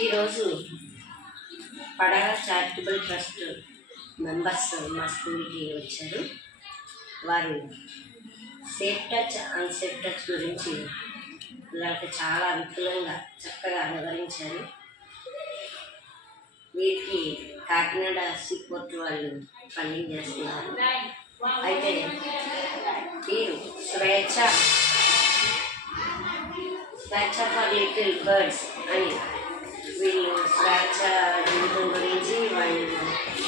ఈరోజు Padala charitable trust members మా స్కూల్కి వచ్చారు. వారు సేఫ్ టచ్ అన్సేఫ్ టచ్ గురించి పిల్లలకి చాలా విపులంగా చక్కగా వివరించారు. వీరికి కాకినాడ సీపోర్ట్ వాళ్ళు ఫండింగ్ చేస్తున్నారు. అయితే వీరు స్వేచ్ఛ ఫర్ లిటిల్ బర్డ్స్ అని వీళ్ళు స్వేచ్ఛ జీవితం గురించి వాళ్ళు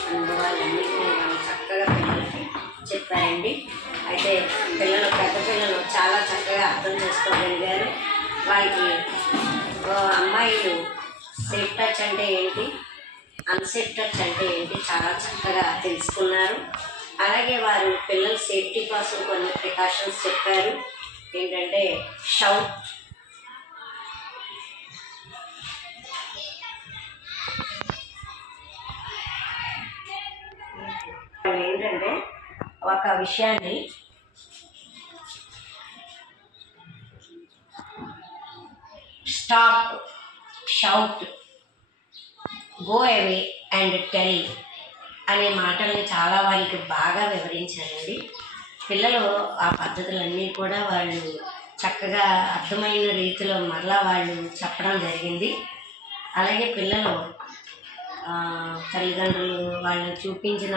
అనుభవాలన్నింటినీ వాళ్ళు చక్కగా పిల్లలకి చెప్పారండి. అయితే పెద్ద పిల్లలు చాలా చక్కగా అర్థం చేసుకోగలిగారు. వాళ్ళకి అమ్మాయిలు సేఫ్ టచ్ అంటే ఏంటి, అన్సేఫ్ టచ్ అంటే ఏంటి చాలా చక్కగా తెలుసుకున్నారు. అలాగే వారు పిల్లల సేఫ్టీ కోసం కొన్ని ప్రికాషన్స్ చెప్పారు. ఏంటంటే షౌట్, ఏంటంటే ఒక విషయాన్ని stop, shout, go away and tell అనే మాటల్ని చాలా వారికి బాగా వివరించారండి. పిల్లలు ఆ పద్ధతులన్నీ కూడా వాళ్ళు చక్కగా అర్థమైన రీతిలో మరలా వాళ్ళు చెప్పడం జరిగింది. అలాగే పిల్లలు తల్లిదండ్రులు వాళ్ళు చూపించిన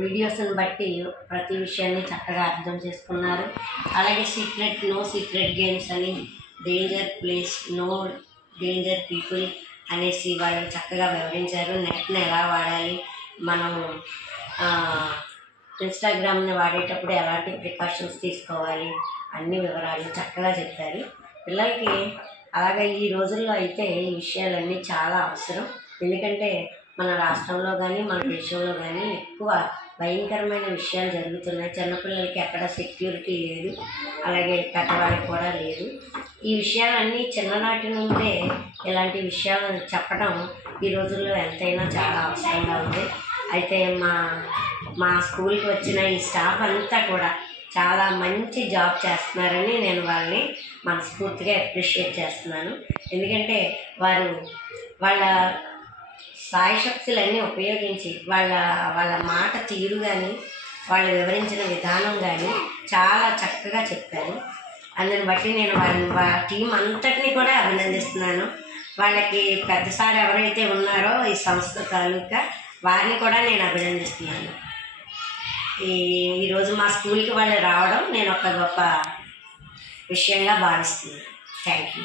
వీడియోస్ని బట్టి ప్రతి విషయాన్ని చక్కగా అర్థం చేసుకున్నారు. అలాగే నో సీక్రెట్ గేమ్స్ అని, danger place, no danger people అనేసి వాళ్ళు చక్కగా వివరించారు. నెట్ని ఎలా వాడాలి, మనం ఇన్స్టాగ్రామ్ని వాడేటప్పుడు ఎలాంటి ప్రికాషన్స్ తీసుకోవాలి, అన్ని వివరాలు చక్కగా చెప్పారు పిల్లలకి. అలాగే ఈ రోజుల్లో అయితే ఈ విషయాలన్నీ చాలా అవసరం. ఎందుకంటే మన రాష్ట్రంలో కానీ మన దేశంలో కానీ ఎక్కువ భయంకరమైన విషయాలు జరుగుతున్నాయి. చిన్నపిల్లలకి ఎక్కడ సెక్యూరిటీ లేదు, అలాగే పెద్దవాళ్ళకి కూడా లేదు. ఈ విషయాలన్నీ చిన్ననాటి నుండే ఇలాంటి విషయాలను చెప్పడం ఈ రోజుల్లో ఎంతైనా చాలా అవసరంగా ఉంది. అయితే మా స్కూల్కి వచ్చిన ఈ స్టాఫ్ అంతా కూడా చాలా మంచి జాబ్ చేస్తున్నారని నేను వాళ్ళని మనస్ఫూర్తిగా అప్రిషియేట్ చేస్తున్నాను. ఎందుకంటే వారు వాళ్ళ సాయశక్తులన్నీ ఉపయోగించి వాళ్ళ మాట తీరు కానీ వాళ్ళు వివరించిన విధానం కానీ చాలా చక్కగా చెప్పారు. అందుని బట్టి నేను వాళ్ళ టీం అంతటినీ కూడా అభినందిస్తున్నాను. వాళ్ళకి పెద్ద సార్ ఎవరైతే ఉన్నారో ఈ సంస్థ తాలూకా వారిని కూడా నేను అభినందిస్తున్నాను. ఈరోజు మా స్కూల్కి వాళ్ళు రావడం నేను ఒక గొప్ప విషయంగా భావిస్తున్నాను. Thank you.